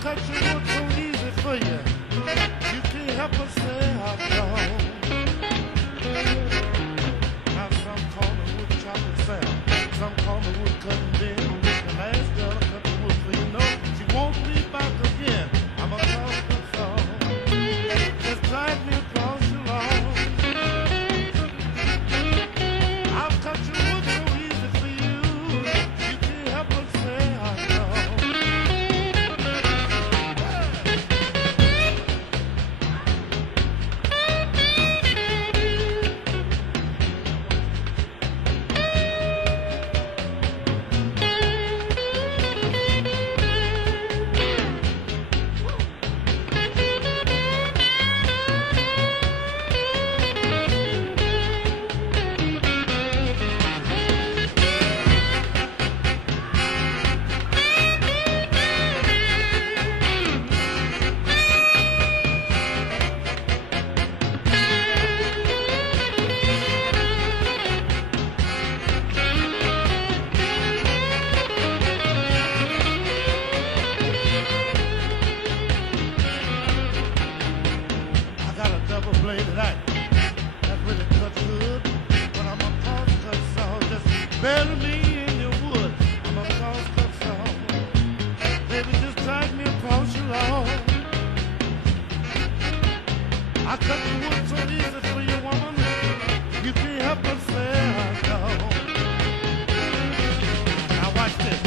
cut your wood so easy for you. You can't help but say I don't. Now some call the wood chopping sound, some call the wood cutting bin. The last girl I cut the wood for you know she won't be back again. I'm a cause good song. Just drag me across your lawn. I'll cut your wood so easy for you. You can't help but say I don't. I got a double bladed axe that really cuts good, but I'm a cross cut saw. Just bury me in your wood. I'm a cross cut saw. Baby, just drag me across your lawn. I cut the wood so easy for you, woman. You can't help but say I don't. Now watch this.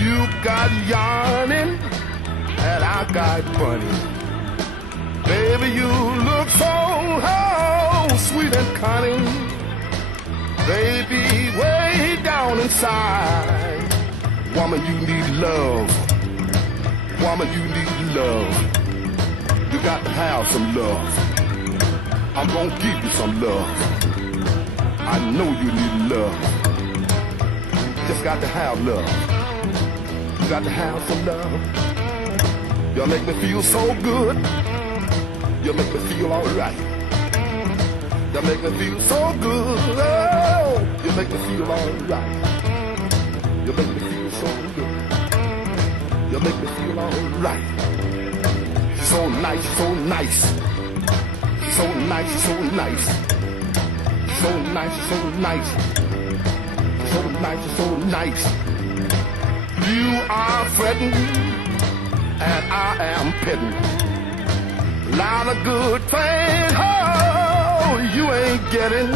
You got yarning and I got funny. Baby, you look so sweet and cunning. Baby, way down inside, woman, you need love. Woman, you need love. You got to have some love. I'm gonna give you some love. I know you need love. Just got to have love. You got to have some love. You make me feel so good. You make me feel alright. You make me feel so good. Oh, you make me feel alright. You make me feel so good. You make me feel alright. She's so nice, so nice. She's so nice, so nice. She's so nice, so nice. So nice, so nice. You are fretting, and I am petting. Lot of good things, oh, you ain't getting.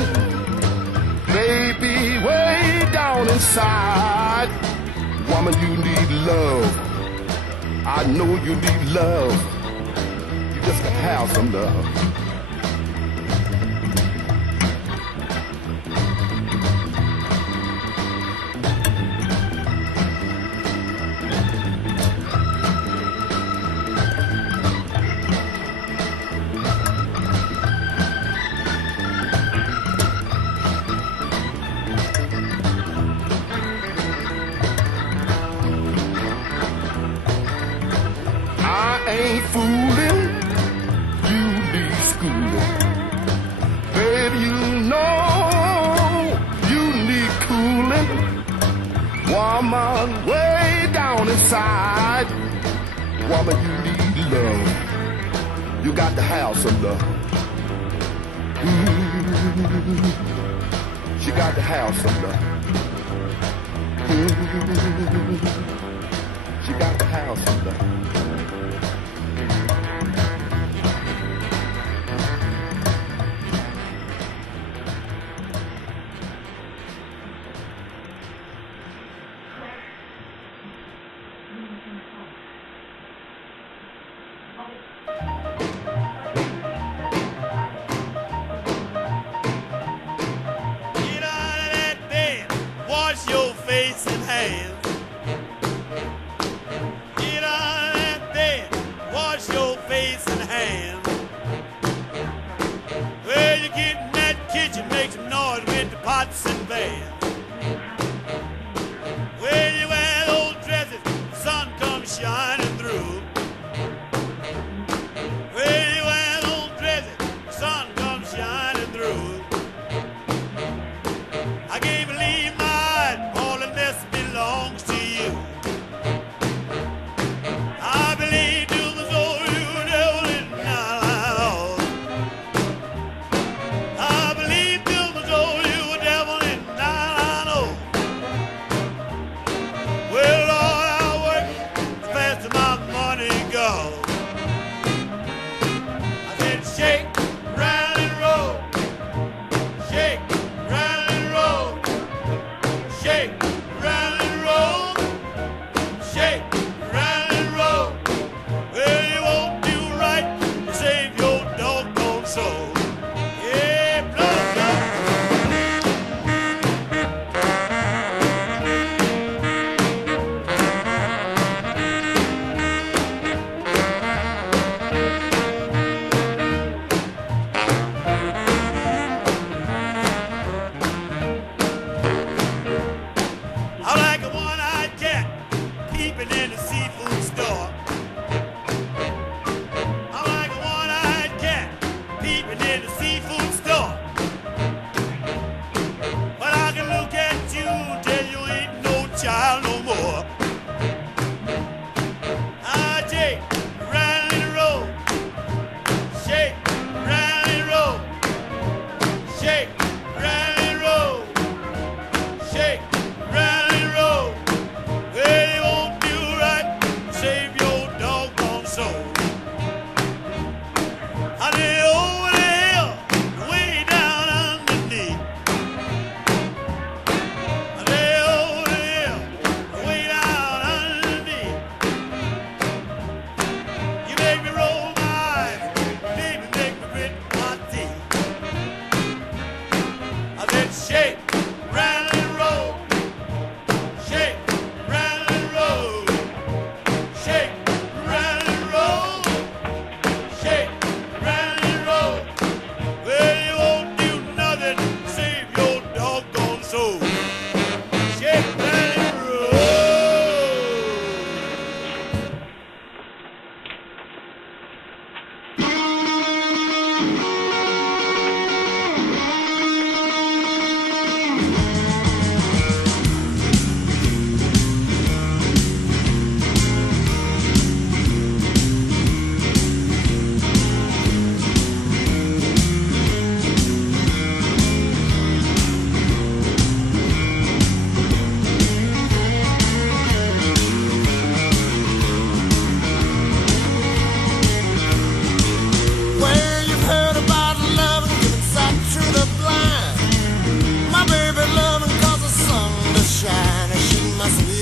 Baby, way down inside, woman, you need love. I know you need love. You just gotta have some love. Ain't fooling, you need schooling. Baby, you know you need cooling. Woman, way down inside, woman, you need love. You got to have some love. She got to have some love. She got to have some love. Wash your face and hands. Get out of that bed. Wash your face and hands. Well, you get in that kitchen, make some noise with the pots and pans. Well, you wear those dresses, the sun comes shining through. Well, you wear those dresses, the sun comes shining through. I can't believe all of this belongs to you. I believe to my soul you devil is not at all. I believe to my soul you devil is not at all. Well, Lord, I work as fast as my money goes. I said shake, rattle and roll. Shake, rattle and roll. Shake, rattle and roll. Shake, rattle and roll. Well, you won't do right to save your doggone soul. Yeah, blood, blood. I like a one-eyed cat peeping in the seafood store. I like a one-eyed cat peeping in the seafood store. But I can look at you till you ain't no child no more. I shake, rattle and roll. Shake, rattle and roll. Shake, rattle and roll. Shake, rattle and roll. Well, you won't do right to save your doggone soul. I lay over the hill, way down underneath. I lay over the hill, way down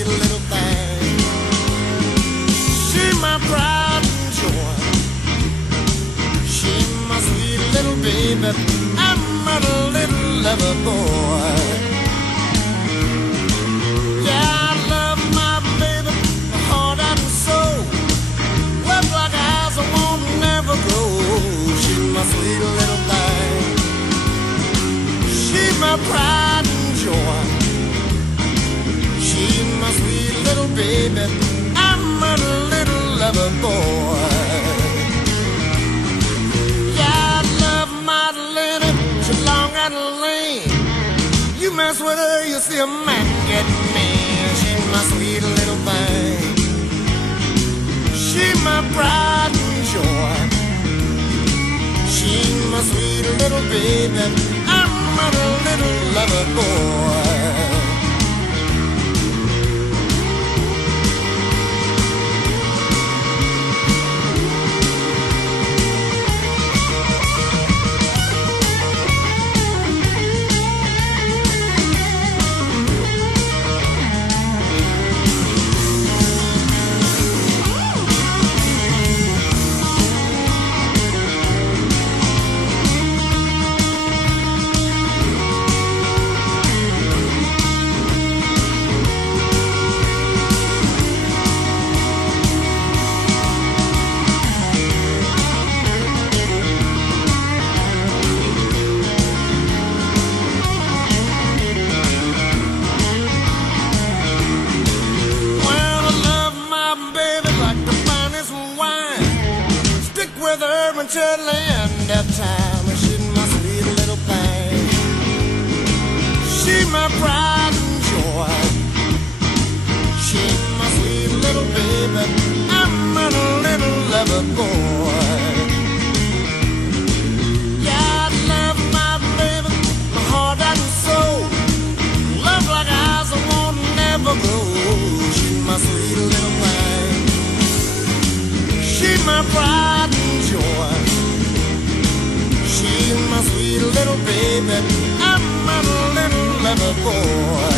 sweet little thing. She's my pride and joy. She's my sweet little baby. I'm a little lover boy. Yeah, I love my baby, heart and soul. Love like eyes I won't never grow. She's my sweet little thing. She's my pride and joy. She's my sweet little baby. I'm a little lover boy. Yeah, I love Madeline. She's long and lean. You mess with her, you see a man get mean. She's my sweet little thing. She's my pride and joy. She's my sweet little baby. I'm a little lover boy. Until the end of time, she's my sweet little thing. She's my pride and joy. She's my sweet little baby. I'm a little lover boy. Yeah, I love my baby, my heart and soul. Love like eyes I won't never grow. She's my sweet little thing. She's my pride and joy. She's my sweet little baby. I'm a little lover boy.